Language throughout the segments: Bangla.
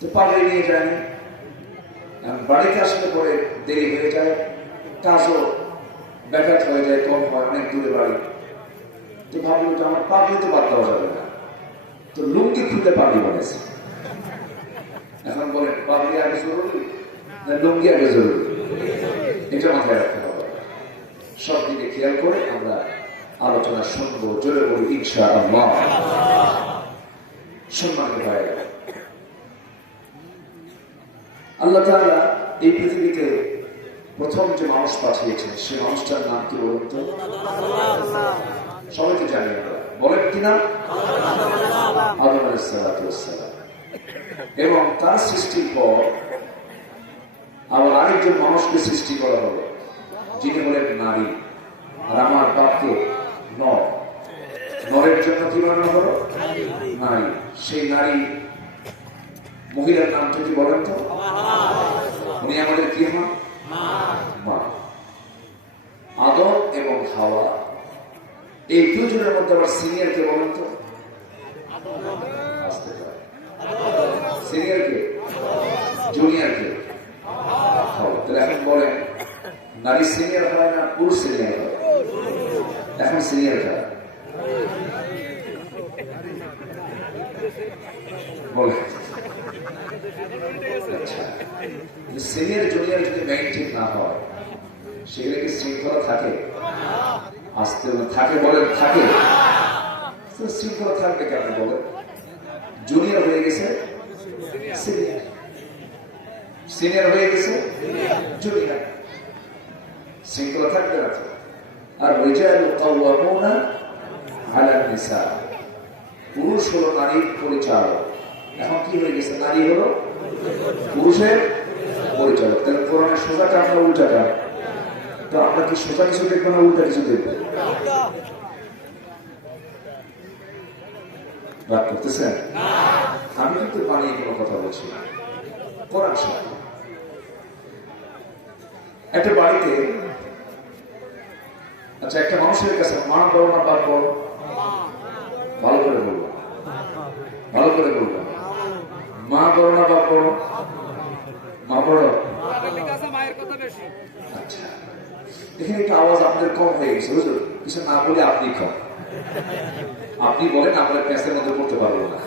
তো পাগড়ি নিয়ে যায়নি, বাড়িতে আসলে পরে দেরি হয়ে যায়, কাজও ব্যাঘাত হয়ে যায়, কম হয়, অনেক দূরে বাড়ি। তো ভাবলো যে আমার পাগড়ি তো বাদ দেওয়া যাবে না, তো লুঙ্গি খুলে পাগড়ি বানিয়েছে। এখন বলেন পাগড়ি আগে জরুরি না লুঙ্গি আগে জরুরি? এটা মাথায় রাখতে হবে। সব দিকে খেয়াল করে আমরা আলোচনা শুনবো, জোরে বলি ইনশাআল্লাহ। সম্মানিত ভাইরা, আল্লাহ তাআলা এই পৃথিবীতে প্রথম যে মানুষ পাঠিয়েছেন সে মানুষটার নাম কি বলুন তো? সবাই তো জানি আমরা, বলেন কিনা? আদম আলাইহিস সালাতু ওয়াস সালাম। এবং তার সৃষ্টির পর আবার আরেকজন মানুষকে সৃষ্টি করা হলো, যিনি হলেন নারী। আর আমার বাপকে নর, নরের জন্য কি বানানো হলো? নারী। সেই নারী মহিলার নামটা কি বলেন তো? উনি আমাদের কি হন? মা। আদম এবং হাওয়া, এই দুজনের মধ্যে আবার সিনিয়র কে বলেন তো? আসতে পারে সিনিয়র কে, জুনিয়র কে? হাওয়া। তাহলে এখন বলেন নারী সিনিয়র হয় না পুরুষ সিনিয়র হয়? এখন সিনিয়র হয় বলেন। সিনিয়র জুনিয়র যদি মেইনটেইন না হয় সেগুলো কি শৃঙ্খলা থাকে? আসতে থাকে, বলেন থাকে? শৃঙ্খলা থাকবে কেন বলেন? জুনিয়র হয়ে গেছে সিনিয়র, সিনিয়র হয়ে গেছে জুনিয়র, শৃঙ্খলা থাকবে না। আর রিজালু কাওয়ামুনা আলান নিসা, পুরুষ হলো নারীর পরিচালক। এখন কি হয়ে গেছে? নারী হলো পুরুষের পরিচালক। তাহলে কোরআনের সোজাটা আমরা উল্টাটা, তো আমরা কি সোজা কিছু দেখবো না উল্টা কিছু দেখবো? রাগ করতেছেন? আমি কিন্তু বানিয়ে কোনো কথা বলছি না, কোরআন সত্য। একটা বাড়িতে, আচ্ছা একটা মানুষের কাছে মা বড় না বাপ বড়? ভালো করে বলবো, ভালো করে বলবো। মা বড় না বাপ বড়? মা বড়। আচ্ছা, এখানে একটা আওয়াজ আপনাদের কম হয়ে গেছে, বুঝলো? কিছু না বলে আপনি কম, আপনি বলেন, আপনার ক্যাসের মধ্যে পড়তে পারবো না।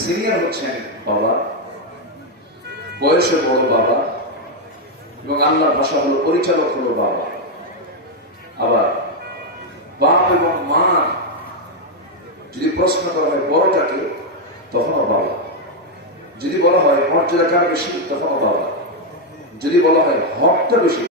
সিনিয়র হচ্ছেন বাবা, বয়সে বড় বাবা, এবং আল্লাহর ভাষা হলো পরিচালক হলো বাবা। আবার বাপ এবং মা যদি প্রশ্ন করা হয় বড়টাকে, তখনও বাবা। যদি বলা হয় মর্যাদা কার বেশি, তখনও বাবা। যদি বলা হয় হকটা বেশি,